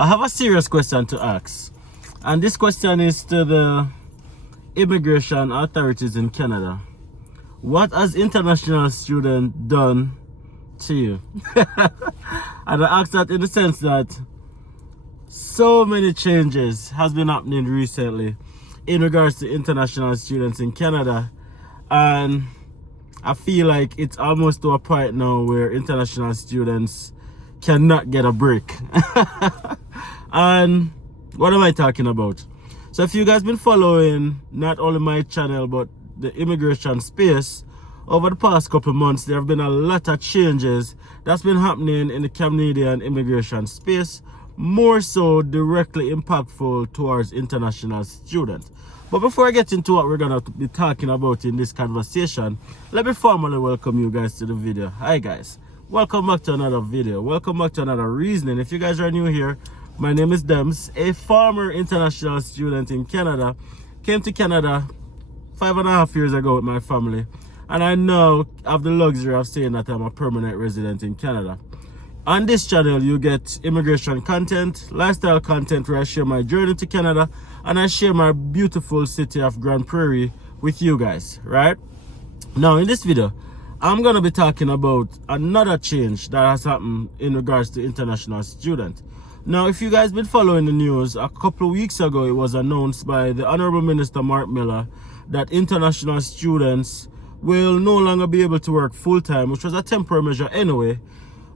I have a serious question to ask. And this question is to the immigration authorities in Canada. What has international student done to you? And I ask that in the sense that so many changes has been happening recently in regards to international students in Canada, and I feel like it's almost to a point now where international students cannot get a break. And what am I talking about? So if you guys been following not only my channel but the immigration space, over the past couple months there have been a lot of changes that's been happening in the Canadian immigration space, more so directly impactful towards international students. But before I get into what we're gonna be talking about in this conversation, let me formally welcome you guys to the video. Hi guys, welcome back to another video, welcome back to another reasoning. If you guys are new here, my name is Dems, a former international student in Canada. Came to Canada 5.5 years ago with my family, and I now have the luxury of saying that I'm a permanent resident in Canada. On this channel, you get immigration content, lifestyle content where I share my journey to Canada and I share my beautiful city of Grand Prairie with you guys, right? Now, in this video, I'm going to be talking about another change that has happened in regards to international students. Now, if you guys been following the news, a couple of weeks ago, it was announced by the Honorable Minister Mark Miller that international students will no longer be able to work full-time, which was a temporary measure anyway,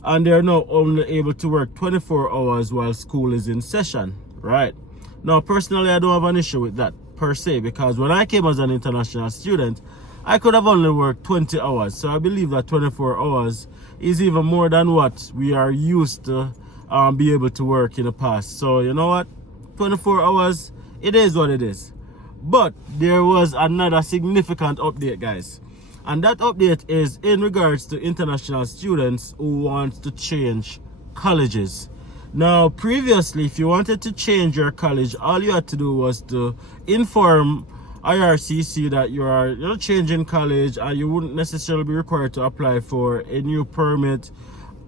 and they're now only able to work 24 hours while school is in session, right? Now, personally, I don't have an issue with that per se, because when I came as an international student, I could have only worked 20 hours. So I believe that 24 hours is even more than what we are used to be able to work in the past. So you know what? 24 hours, it is what it is. But there was another significant update, guys. And that update is in regards to international students who want to change colleges. Now, previously, if you wanted to change your college, all you had to do was to inform IRCC that you're changing college, and you wouldn't necessarily be required to apply for a new permit,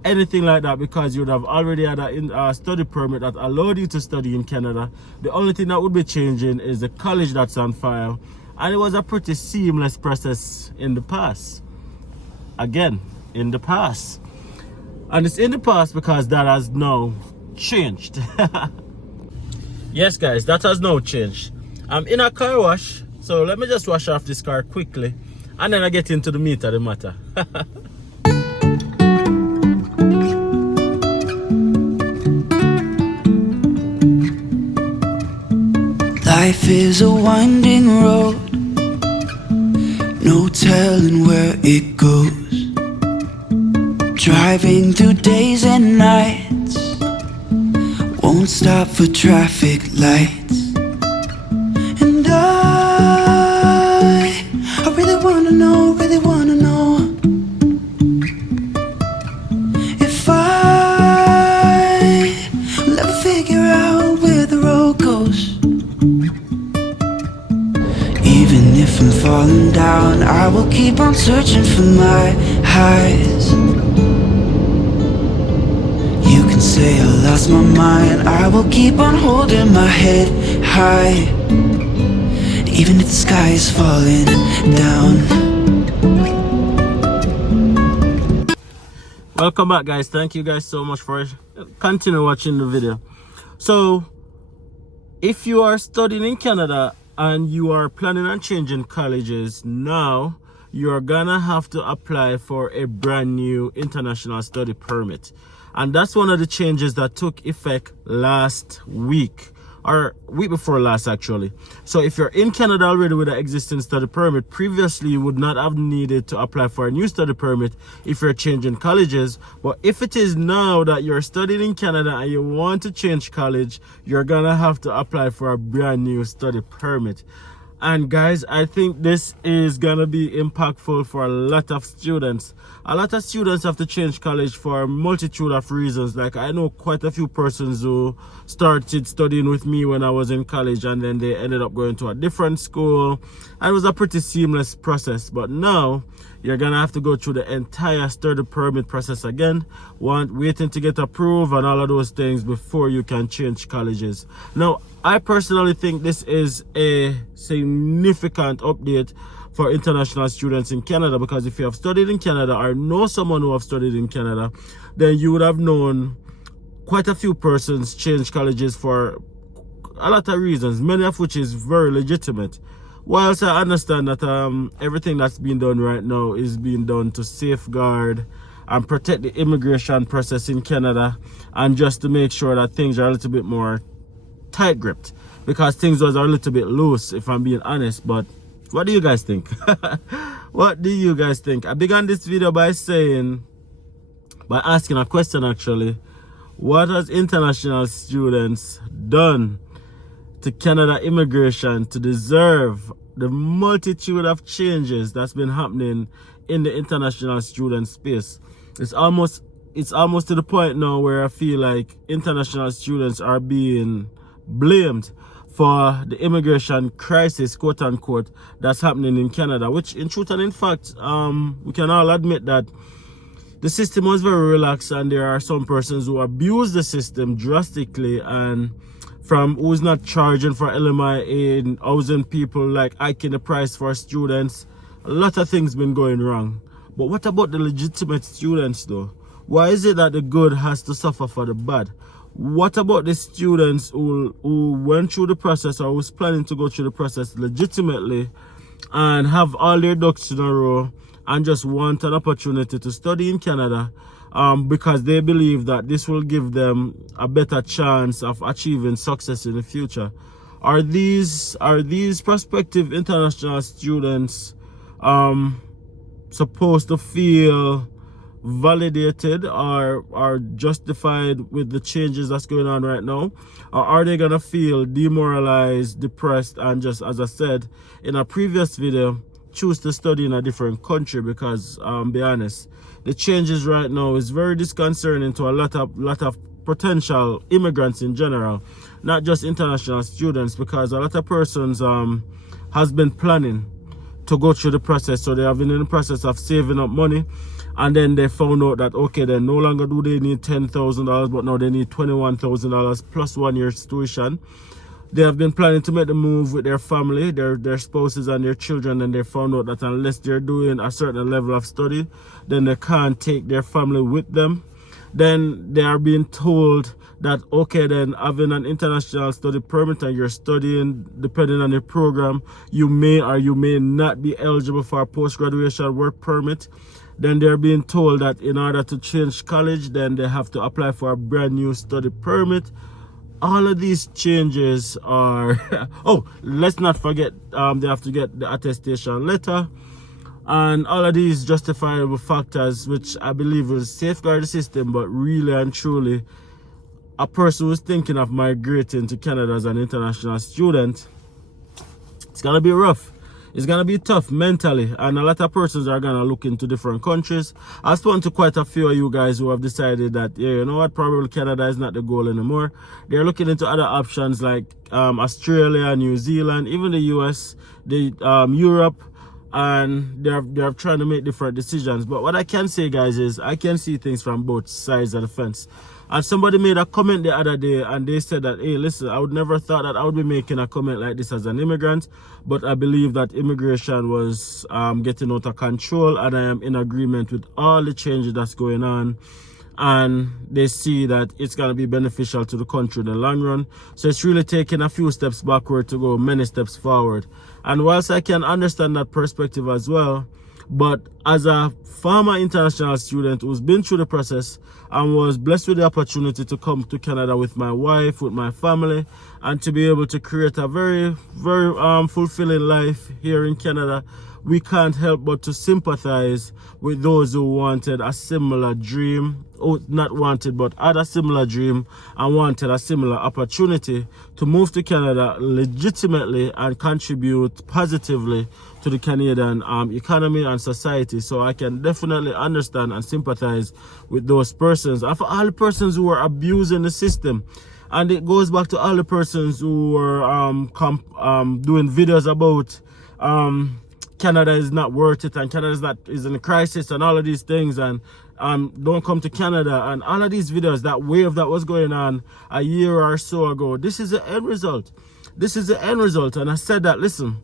anything like that, because you would have already had a study permit that allowed you to study in Canada. The only thing that would be changing is the college that's on file. And it was a pretty seamless process in the past. Again, in the past. And it's in the past because that has now changed. Yes, guys, that has now changed. I'm in a car wash, so let me just wash off this car quickly, and then I get into the meat of the matter. Life is a winding road, no telling where it goes. Driving through days and nights, won't stop for traffic lights. And I really wanna know if I will ever figure out where the road goes. Even if I'm falling down, I will keep on searching for my highs. You can say I lost my mind, I will keep on holding my head high, even if the sky is falling down. Welcome back, guys. Thank you guys so much for continue watching the video. So, if you are studying in Canada and you are planning on changing colleges, now you're gonna have to apply for a brand new international study permit. And that's one of the changes that took effect last week, or week before last actually. So if you're in Canada already with an existing study permit, previously you would not have needed to apply for a new study permit if you're changing colleges. But if it is now that you're studying in Canada and you want to change college, you're gonna have to apply for a brand new study permit. And guys, I think this is gonna be impactful for a lot of students. A lot of students have to change college for a multitude of reasons. Like, I know quite a few persons who started studying with me when I was in college, and then they ended up going to a different school, and it was a pretty seamless process. But now you're gonna have to go through the entire study permit process again, waiting to get approved and all of those things before you can change colleges. Now, I personally think this is a significant update for international students in Canada, because if you have studied in Canada or know someone who have studied in Canada, then you would have known quite a few persons change colleges for a lot of reasons, many of which is very legitimate. Whilst I understand that everything that's being done right now is being done to safeguard and protect the immigration process in Canada, and just to make sure that things are a little bit more tight gripped, because things was a little bit loose, if I'm being honest. But what do you guys think? What do you guys think? I began this video by asking a question actually. What has international students done to Canada immigration to deserve the multitude of changes that's been happening in the international student space? It's almost to the point now where I feel like international students are being blamed for the immigration crisis, quote unquote, that's happening in Canada, which in truth and in fact, we can all admit that the system was very relaxed, and there are some persons who abuse the system drastically, and from who's not charging for LMI in housing people, like hiking the price for students. A lot of things been going wrong. But what about the legitimate students though? Why is it that the good has to suffer for the bad? What about the students who went through the process, or who's planning to go through the process legitimately and have all their ducks in a row and just want an opportunity to study in Canada because they believe that this will give them a better chance of achieving success in the future? Are these prospective international students supposed to feel validated or justified with the changes that's going on right now, or are they gonna feel demoralized, depressed, and just, as I said in a previous video, choose to study in a different country? Because be honest, the changes right now is very disconcerting to a lot of potential immigrants in general, not just international students, because a lot of persons has been planning to go through the process. So they have been in the process of saving up money, and then they found out that, okay, then no longer do they need $10,000, but now they need $21,000 plus 1 year's tuition. They have been planning to make the move with their family, their spouses and their children, and they found out that unless they're doing a certain level of study, then they can't take their family with them. Then they are being told that, okay, then having an international study permit and you're studying, depending on your program, you may or you may not be eligible for a post-graduation work permit. Then they're being told that in order to change college, then they have to apply for a brand new study permit. All of these changes are oh, let's not forget they have to get the attestation letter, and all of these justifiable factors, which I believe will safeguard the system. But really and truly, a person who's thinking of migrating to Canada as an international student, it's gonna be rough. It's gonna be tough mentally, and a lot of persons are gonna look into different countries. I've spoken to quite a few of you guys who have decided that, yeah, you know what, probably Canada is not the goal anymore. They're looking into other options like Australia, New Zealand, even the US, Europe, and they're trying to make different decisions. But what I can say, guys, is I can see things from both sides of the fence. And somebody made a comment the other day, and they said that, hey, listen, I would never thought that I would be making a comment like this as an immigrant, but I believe that immigration was getting out of control, and I am in agreement with all the changes that's going on. And they see that it's going to be beneficial to the country in the long run. So it's really taking a few steps backward to go many steps forward. And whilst I can understand that perspective as well, but as a former international student who's been through the process and was blessed with the opportunity to come to Canada with my wife, with my family, and to be able to create a very, very fulfilling life here in Canada we can't help but to sympathize with those who wanted a similar dream, or not wanted, but had a similar dream and wanted a similar opportunity to move to Canada legitimately and contribute positively to the Canadian economy and society. So I can definitely understand and sympathize with those persons. And for all the persons who are abusing the system, and it goes back to all the persons who were doing videos about Canada is not worth it, and Canada is in a crisis, and all of these things, and don't come to Canada, and all of these videos, that wave that was going on a year or so ago. This is the end result. This is the end result. And I said that, listen,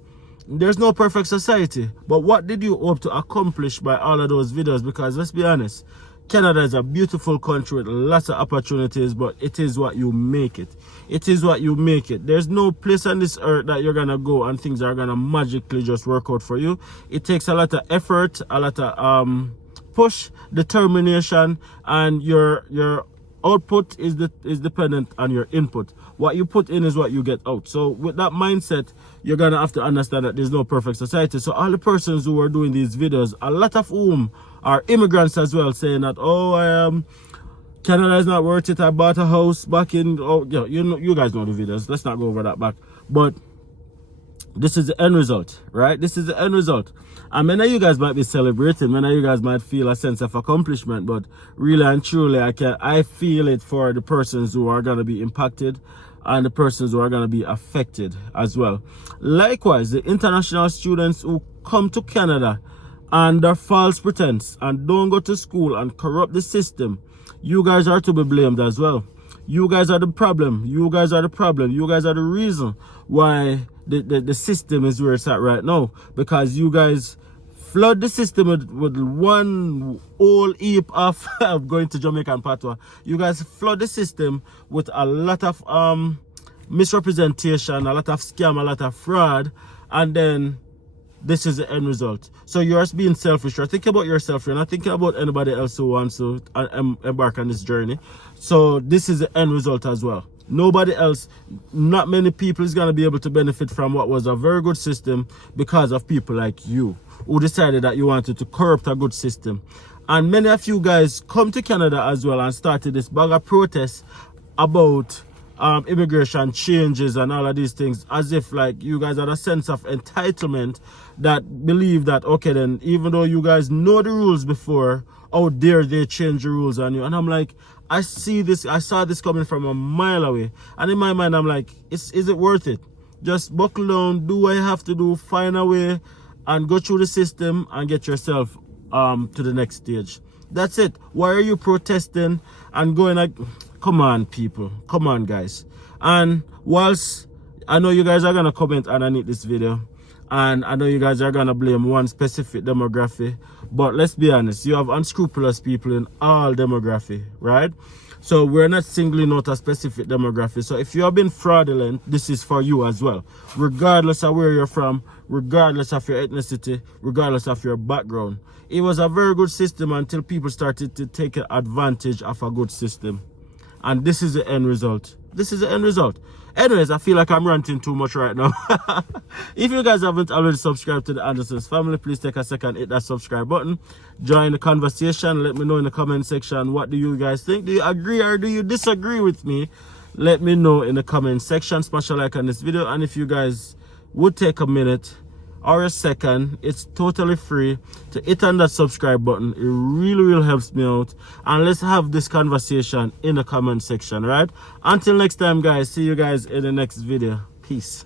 there's no perfect society, but what did you hope to accomplish by all of those videos? Because let's be honest, Canada is a beautiful country with lots of opportunities, but it is what you make it. It is what you make it. There's no place on this earth that you're gonna go and things are gonna magically just work out for you. It takes a lot of effort, a lot of push, determination, and your output is dependent on your input. What you put in is what you get out. So with that mindset, you're gonna have to understand that there's no perfect society. So all the persons who are doing these videos, a lot of whom are immigrants as well, saying that, oh, Canada is not worth it. I bought a house back in, you guys know the videos. Let's not go over that back. But this is the end result, right? This is the end result. And many of you guys might be celebrating. Many of you guys might feel a sense of accomplishment. But really and truly, I feel it for the persons who are going to be impacted and the persons who are going to be affected as well. Likewise, the international students who come to Canada under false pretense and don't go to school and corrupt the system, you guys are to be blamed as well. You guys are the problem. You guys are the problem. You guys are the reason why the system is where it's at right now. Because you guys flood the system with one whole heap of going to Jamaican patois. You guys flood the system with a lot of misrepresentation, a lot of scam, a lot of fraud, and then this is the end result. So you're being selfish. You're thinking about yourself. You're not thinking about anybody else who wants to embark on this journey. So this is the end result as well. Nobody else, not many people is going to be able to benefit from what was a very good system because of people like you who decided that you wanted to corrupt a good system. And many of you guys come to Canada as well and started this bag of protests about immigration changes and all of these things, as if like you guys had a sense of entitlement that believe that, okay, then even though you guys know the rules before, how dare they change the rules on you? And I'm like, I saw this coming from a mile away, and in my mind I'm like, is it worth it? Just buckle down, do what you have to do, find a way and go through the system and get yourself to the next stage. That's it. Why are you protesting and going like, come on people, come on guys? And whilst I know you guys are gonna comment underneath this video, and I know you guys are gonna blame one specific demographic, but let's be honest, you have unscrupulous people in all demography, right? So we're not singling out a specific demographic. So if you have been fraudulent, this is for you as well, regardless of where you're from, regardless of your ethnicity, regardless of your background. It was a very good system until people started to take advantage of a good system. And this is the end result. This is the end result. Anyways, I feel like I'm ranting too much right now. If you guys haven't already subscribed to the Anderson's family, please take a second, hit that subscribe button. Join the conversation. Let me know in the comment section, what do you guys think? Do you agree or do you disagree with me? Let me know in the comment section. Smash a like on this video. And if you guys would take a minute or a second, it's totally free to hit on that subscribe button. It really helps me out, and let's have this conversation in the comment section, right? Until next time guys, see you guys in the next video. Peace.